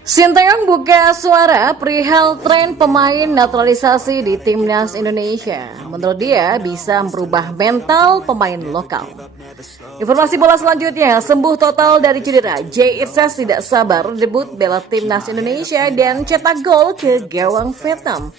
Sinteyong buka suara perihal tren pemain naturalisasi di Timnas Indonesia. Menurut dia bisa merubah mental pemain lokal. Informasi bola selanjutnya, sembuh total dari cedera, Jay Irsas tidak sabar debut bela Timnas Indonesia dan cetak gol ke gawang Vietnam.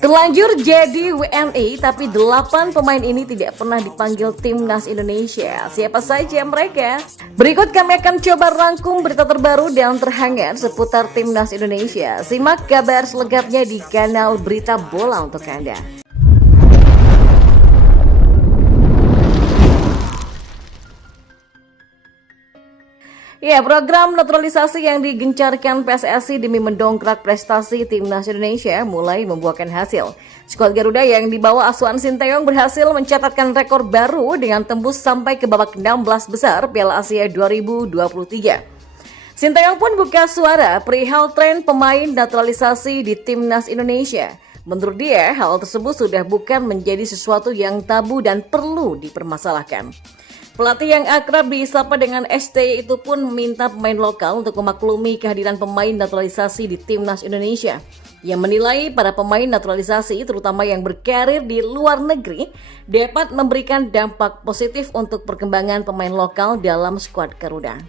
Terlanjur jadi WNI, tapi 8 pemain ini tidak pernah dipanggil Timnas Indonesia. Siapa saja mereka? Berikut kami akan coba rangkum berita terbaru dan terhangat seputar Timnas Indonesia. Simak kabar selengkapnya di kanal Berita Bola untuk Anda. Ya, program naturalisasi yang digencarkan PSSI demi mendongkrak prestasi Timnas Indonesia mulai membuahkan hasil. Skuad Garuda yang dibawa asuhan Sinteyong berhasil mencatatkan rekor baru dengan tembus sampai ke babak 16 besar Piala Asia 2023. Sinteyong pun buka suara perihal tren pemain naturalisasi di Timnas Indonesia. Menurut dia, hal tersebut sudah bukan menjadi sesuatu yang tabu dan perlu dipermasalahkan. Pelatih yang akrab disapa dengan ST itu pun meminta pemain lokal untuk memaklumi kehadiran pemain naturalisasi di Timnas Indonesia. Ia menilai para pemain naturalisasi, terutama yang berkarir di luar negeri, dapat memberikan dampak positif untuk perkembangan pemain lokal dalam skuad Garuda.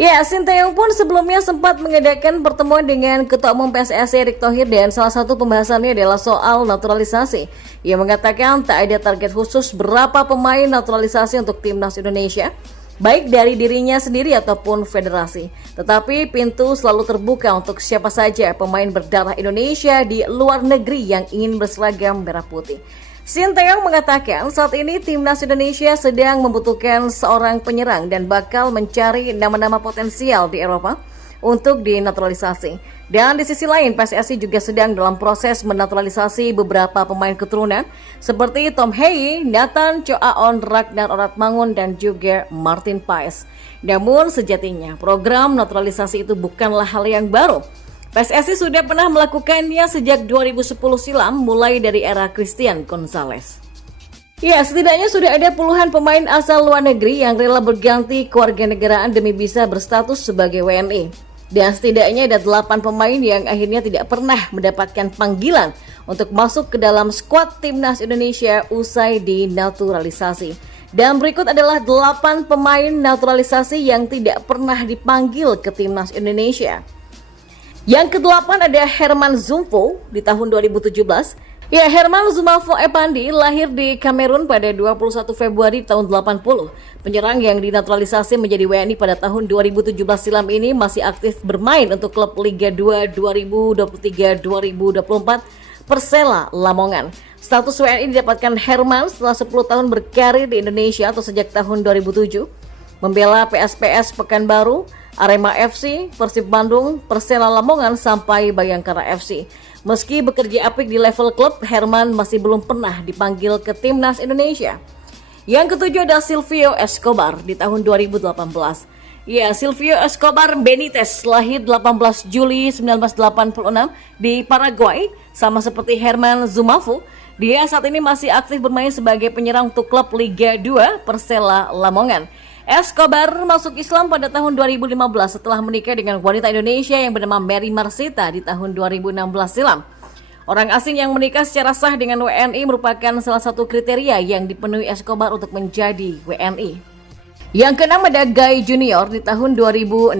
Ya, Sinteyong pun sebelumnya sempat mengadakan pertemuan dengan Ketua Umum PSSI Erick Thohir dan salah satu pembahasannya adalah soal naturalisasi. Ia mengatakan tak ada target khusus berapa pemain naturalisasi untuk Timnas Indonesia, baik dari dirinya sendiri ataupun federasi. Tetapi pintu selalu terbuka untuk siapa saja pemain berdarah Indonesia di luar negeri yang ingin berseragam merah putih. Sinteyong mengatakan saat ini Timnas Indonesia sedang membutuhkan seorang penyerang dan bakal mencari nama-nama potensial di Eropa untuk dinaturalisasi. Dan di sisi lain PSSI juga sedang dalam proses menaturalisasi beberapa pemain keturunan seperti Tom Hei, Nathan Choaon, Ragnar Oratmangun dan juga Martin Paes. Namun sejatinya program naturalisasi itu bukanlah hal yang baru. PSSI sudah pernah melakukannya sejak 2010 silam mulai dari era Christian Gonzalez. Ya, setidaknya sudah ada puluhan pemain asal luar negeri yang rela berganti kewarganegaraan demi bisa berstatus sebagai WNI. Dan setidaknya ada 8 pemain yang akhirnya tidak pernah mendapatkan panggilan untuk masuk ke dalam skuad Timnas Indonesia usai dinaturalisasi. Dan berikut adalah 8 pemain naturalisasi yang tidak pernah dipanggil ke Timnas Indonesia. Yang ke-8 ada Herman Zumfo di tahun 2017. Ya, Herman Zumafo Epandi lahir di Kamerun pada 21 Februari tahun 80. Penyerang yang dinaturalisasi menjadi WNI pada tahun 2017 silam ini masih aktif bermain untuk klub Liga 2 2023-2024 Persela Lamongan. Status WNI didapatkan Herman setelah 10 tahun berkarir di Indonesia atau sejak tahun 2007. Membela PSPS Pekanbaru, Arema FC, Persib Bandung, Persela Lamongan sampai Bayangkara FC. Meski bekerja apik di level klub, Herman masih belum pernah dipanggil ke Timnas Indonesia. Yang ke-7 ada Silvio Escobar di tahun 2018. Ya, Silvio Escobar Benitez lahir 18 Juli 1986 di Paraguay, sama seperti Herman Zumafo. Dia saat ini masih aktif bermain sebagai penyerang untuk klub Liga 2 Persela Lamongan. Escobar masuk Islam pada tahun 2015 setelah menikah dengan wanita Indonesia yang bernama Mary Marsita di tahun 2016 silam. Orang asing yang menikah secara sah dengan WNI merupakan salah satu kriteria yang dipenuhi Escobar untuk menjadi WNI. Yang ke-6 ada Guy Junior di tahun 2016.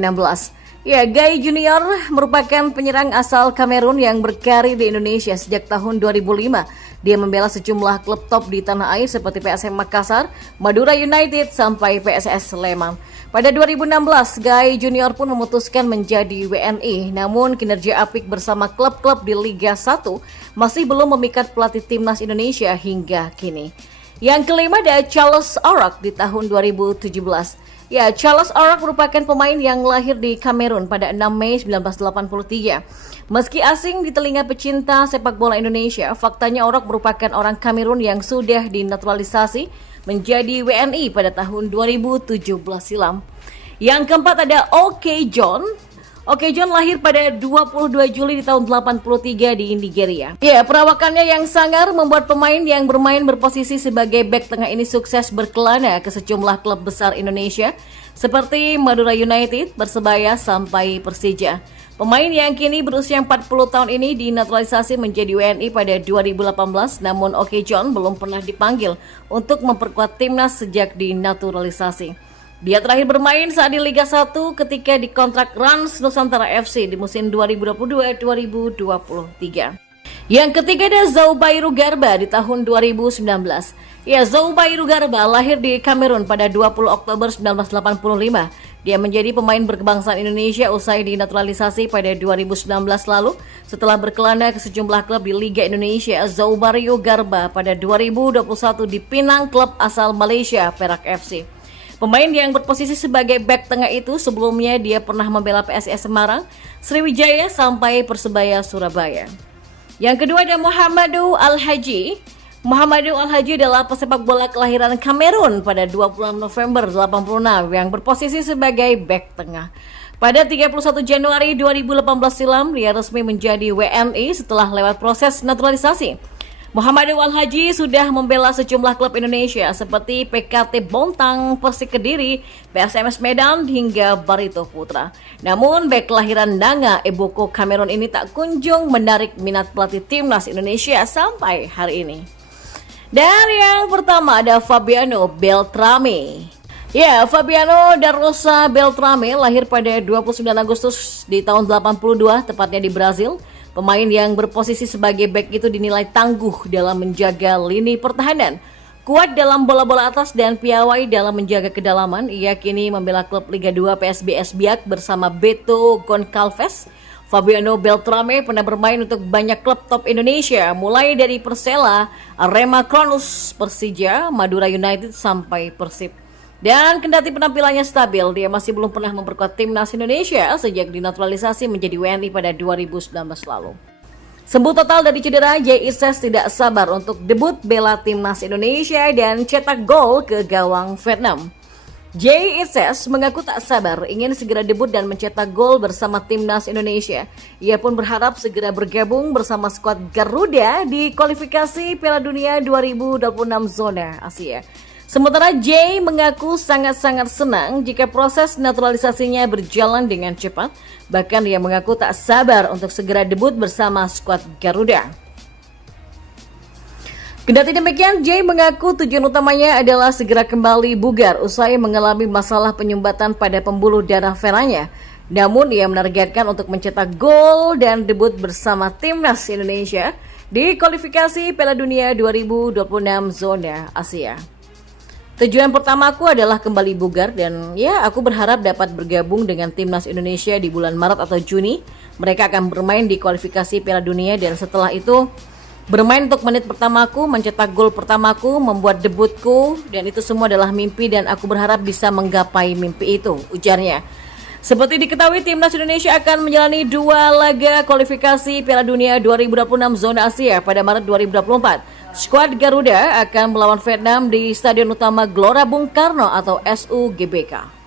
Ya, Guy Junior merupakan penyerang asal Kamerun yang berkarir di Indonesia sejak tahun 2005. Dia membela sejumlah klub top di tanah air seperti PSM Makassar, Madura United, sampai PSS Sleman. Pada 2016, Guy Junior pun memutuskan menjadi WNI, namun kinerja apik bersama klub-klub di Liga 1 masih belum memikat pelatih Timnas Indonesia hingga kini. Yang kelima ada Charles Orak di tahun 2017. Ya, Charles Orak merupakan pemain yang lahir di Kamerun pada 6 Mei 1983. Meski asing di telinga pecinta sepak bola Indonesia, faktanya Orak merupakan orang Kamerun yang sudah dinaturalisasi menjadi WNI pada tahun 2017 silam. Yang keempat ada OK John. Oke John lahir pada 22 Juli di tahun 83 di Nigeria. Ya, perawakannya yang sangar membuat pemain yang bermain berposisi sebagai bek tengah ini sukses berkelana ke sejumlah klub besar Indonesia seperti Madura United, Persebaya sampai Persija. Pemain yang kini berusia 40 tahun ini dinaturalisasi menjadi WNI pada 2018, namun Oke John belum pernah dipanggil untuk memperkuat timnas sejak dinaturalisasi. Dia terakhir bermain saat di Liga 1 ketika dikontrak Rans Nusantara FC di musim 2022-2023. Yang ketiga ada Zoubairu Garba di tahun 2019. Ya, Zoubairu Garba lahir di Kamerun pada 20 Oktober 1985. Dia menjadi pemain berkebangsaan Indonesia usai dinaturalisasi pada 2019 lalu. Setelah berkelana ke sejumlah klub di Liga Indonesia, Zoubairu Garba pada 2021 dipinang klub asal Malaysia, Perak FC. Pemain yang berposisi sebagai bek tengah itu sebelumnya dia pernah membela PSIS Semarang, Sriwijaya sampai Persebaya Surabaya. Yang kedua ada Muhammadu Al-Haji. Muhammadu Al-Haji adalah pesepak bola kelahiran Kamerun pada 26 November 86 yang berposisi sebagai bek tengah. Pada 31 Januari 2018 silam, dia resmi menjadi WNI setelah lewat proses naturalisasi. Muhammadu Al-Haji sudah membela sejumlah klub Indonesia seperti PKT Bontang, Persik Kediri, PSMS Medan hingga Barito Putra. Namun bek kelahiran Nanga Eboko Kamerun ini tak kunjung menarik minat pelatih timnas Indonesia sampai hari ini. Dan yang pertama ada Fabiano Beltrame. Ya, Fabiano Darosa Beltrame lahir pada 29 Agustus di tahun 82, tepatnya di Brazil. Pemain yang berposisi sebagai bek itu dinilai tangguh dalam menjaga lini pertahanan, kuat dalam bola-bola atas dan piawai dalam menjaga kedalaman. Ia kini membela klub Liga 2 PSBS Biak bersama Beto Goncalves. Fabiano Beltrame pernah bermain untuk banyak klub top Indonesia, mulai dari Persela, Arema Kronus, Persija, Madura United sampai Persib. Dan kendati penampilannya stabil, dia masih belum pernah memperkuat timnas Indonesia sejak dinaturalisasi menjadi WNI pada 2019 lalu. Sembuh total dari cedera, Jay Ises tidak sabar untuk debut bela timnas Indonesia dan cetak gol ke gawang Vietnam. Jay Ises mengaku tak sabar ingin segera debut dan mencetak gol bersama timnas Indonesia. Ia pun berharap segera bergabung bersama skuad Garuda di kualifikasi Piala Dunia 2026 zona Asia. Sementara Jay mengaku sangat-sangat senang jika proses naturalisasinya berjalan dengan cepat. Bahkan dia mengaku tak sabar untuk segera debut bersama skuad Garuda. Kendati demikian, Jay mengaku tujuan utamanya adalah segera kembali bugar usai mengalami masalah penyumbatan pada pembuluh darah venanya. Namun ia menargetkan untuk mencetak gol dan debut bersama timnas Indonesia di kualifikasi Piala Dunia 2026 zona Asia. Tujuan pertamaku adalah kembali bugar dan ya aku berharap dapat bergabung dengan timnas Indonesia di bulan Maret atau Juni. Mereka akan bermain di kualifikasi Piala Dunia dan setelah itu bermain untuk menit pertamaku, mencetak gol pertamaku, membuat debutku dan itu semua adalah mimpi dan aku berharap bisa menggapai mimpi itu, ujarnya. Seperti diketahui, timnas Indonesia akan menjalani 2 laga kualifikasi Piala Dunia 2026 zona Asia pada Maret 2024. Skuad Garuda akan melawan Vietnam di Stadion Utama Gelora Bung Karno atau SUGBK.